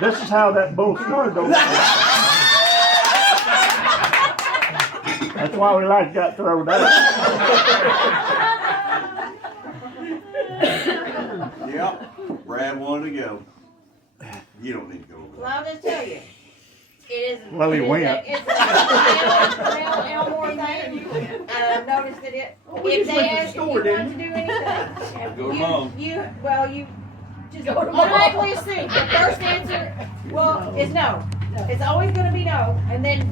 This is how that bull started. That's why we like got thrown out. Yep, Brad wanted to go. You don't need to go over Well, I'll just tell you. It is. Well, he went. It's a Elmore thing. I've noticed that if they ask you want to do anything, Go to mom. you just automatically assume the first answer, is no. It's always going to be no, and then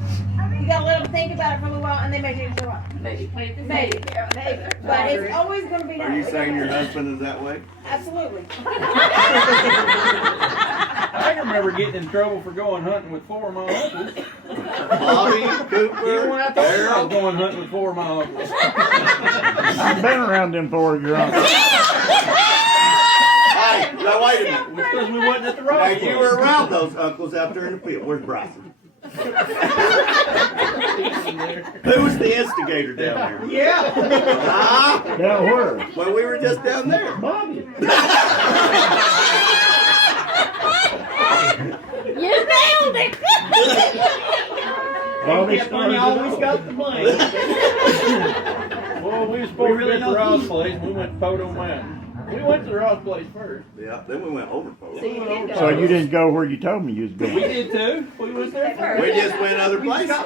you got to let them think about it for a little while, and they may change their mind. Maybe. But it's always going to be no. Are you saying your husband is that way? Absolutely. I can remember getting in trouble for going hunting with 4 of my uncles. Bobby, Cooper, Even when I told you I was Harold. going hunting with 4 of my uncles. I've been around them for your uncle. Hey, now wait a minute. Because we wasn't at the Now rock. you were around those uncles out there in the field. Where's Bryson? Who was the instigator down there? Yeah. Down where? Well, we were just down there. Bobby. You nailed it. Bobby Funny, always got the money. Well, we were supposed to be at the Ross place. We went to Poto Mountain. We went to the Ross place first. Yeah, then we went over Polo. So you didn't go where you told me you was We going. did too. We went there first. We just went other places.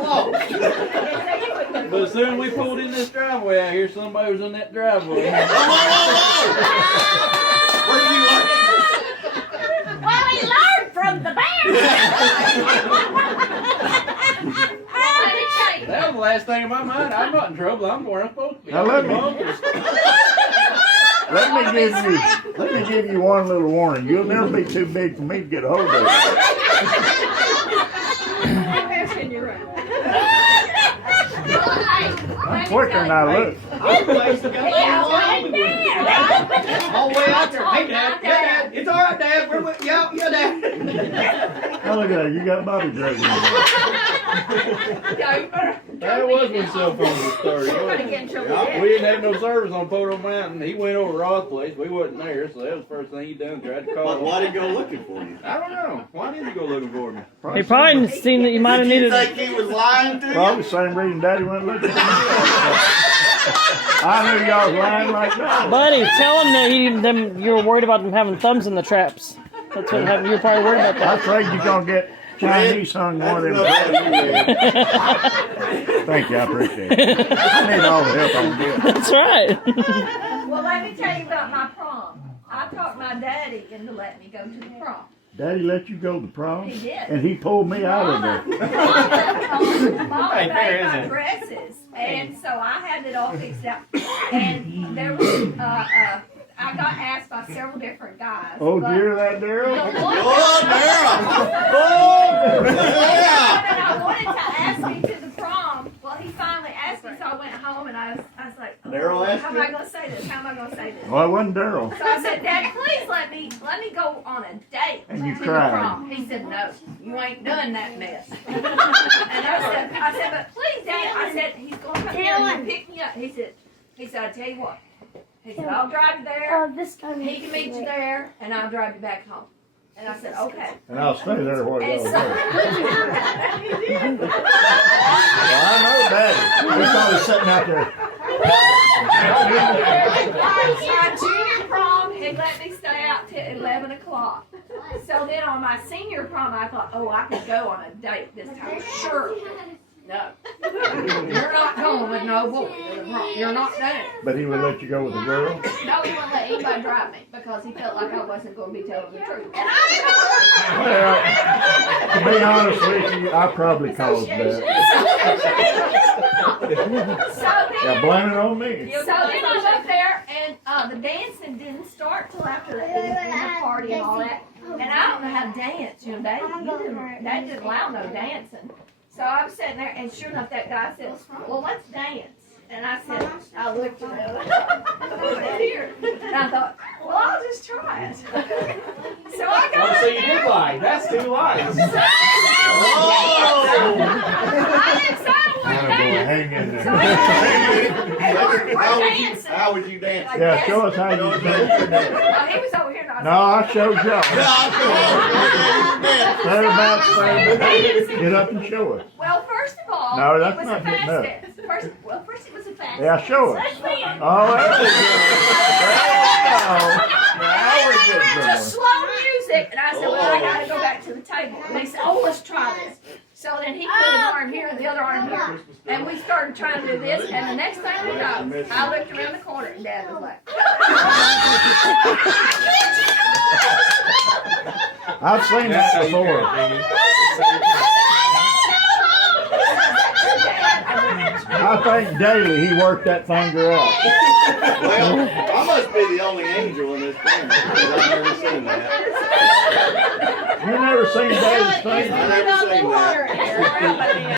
But as soon as we pulled in this driveway out here, somebody was in that driveway. Whoa, whoa, whoa, whoa! Where you like? Well, he learned from the bear. That was the last thing in my mind. I'm not in trouble. I'm where I'm supposed to be. Now let me give you one little warning. You'll never be too big for me to get a hold of you. I'm quicker than I look. All the way out there. Hey, Dad. Yeah, Dad. It's all right, Dad. Yeah, Dad. Oh, look at that. You got Bobby dragging you. That was when cell phones were started. We didn't have no service on Poto Mountain. He went over to Ross place. We wasn't there, so that was the first thing he done. Tried to call But him. why did he go looking for you? I don't know. Why didn't he go looking for me? He probably seen that you might have Did you needed. think he was lying to you? Probably the same reason Daddy went looking for me. I knew y'all was lying like that. Buddy, tell him that you were worried about them having thumbs in the traps. That's what happened. You were probably worried about I'm that. afraid you're going to get Chinese hung one of them. Thank you, I appreciate it. I need all the help I can get. That's right. Well, let me tell you about my prom. I talked my daddy into letting me go to the prom. Daddy let you go to the prom? He did. And he pulled me out of there. Mama Hey, fair, made my isn't it? dresses, and so I had it all fixed out. And there was, I got asked by several different guys. Oh, but dear, that Daryl? the one Oh, Daryl! that I wanted to ask me to the prom, well, he finally asked me, so I went home and I was like, Daryl asked how am you? I going to say this? How am I going to say this? Well, it wasn't Daryl. So I said, Daddy, please let me go on a date And you to the cried. prom. He said, no, you ain't done that mess. And I said, but please, Daddy. I said, he's going to come here and pick me up. He said, I tell you what. He said, I'll drive you there. He can meet you there, and I'll drive you back home. And I said, okay. And I'll stay there where And it so, goes. Well, I know Daddy. He's probably sitting out there. my junior prom, he let me stay out till 11 o'clock. So then on my senior prom, I thought, oh, I could go on a date this time. Sure. No. You're not going with no boy to the prom. You're not doing. But he would let you go with a girl? No, he wouldn't let anybody drive me because he felt like I wasn't going to be telling the truth. And Well, to be honest with you, I probably caused that. Yeah, blame it on me. So then I was up there, and the dancing didn't start till after the party and all that. And I don't know how to dance, you know. They didn't allow no dancing. So I was sitting there, and sure enough, that guy said, well, let's dance. And I said, I looked at him, here. And I thought, well, I'll just try it. So I got Oh, so you did lie. That's 2 lies. I didn't say I I'm wouldn't going to dance. hang in So there. How would you dance? Yeah, show us how you dance. Oh, he was over here. And I was No, I showed y'all. Yeah, come on. Stand about, stand about. Get up and show us. Well, first of all, No, that's it was not a getting fast up. dance. First it was a fast Yeah, dance. show us. Oh, there we go. Now we're getting Just going. slow music, and I said, well, I gotta go back to the table. And they said, oh, let's try this. So then he put his arm here and the other arm here, and we started trying to do this, and the next thing we know, I looked around the corner, and Dad was like, I've seen that before. I think daily he worked that finger out. Well, I must be the only angel in this family because I've never seen that. You never seen David's finger? I've never seen that.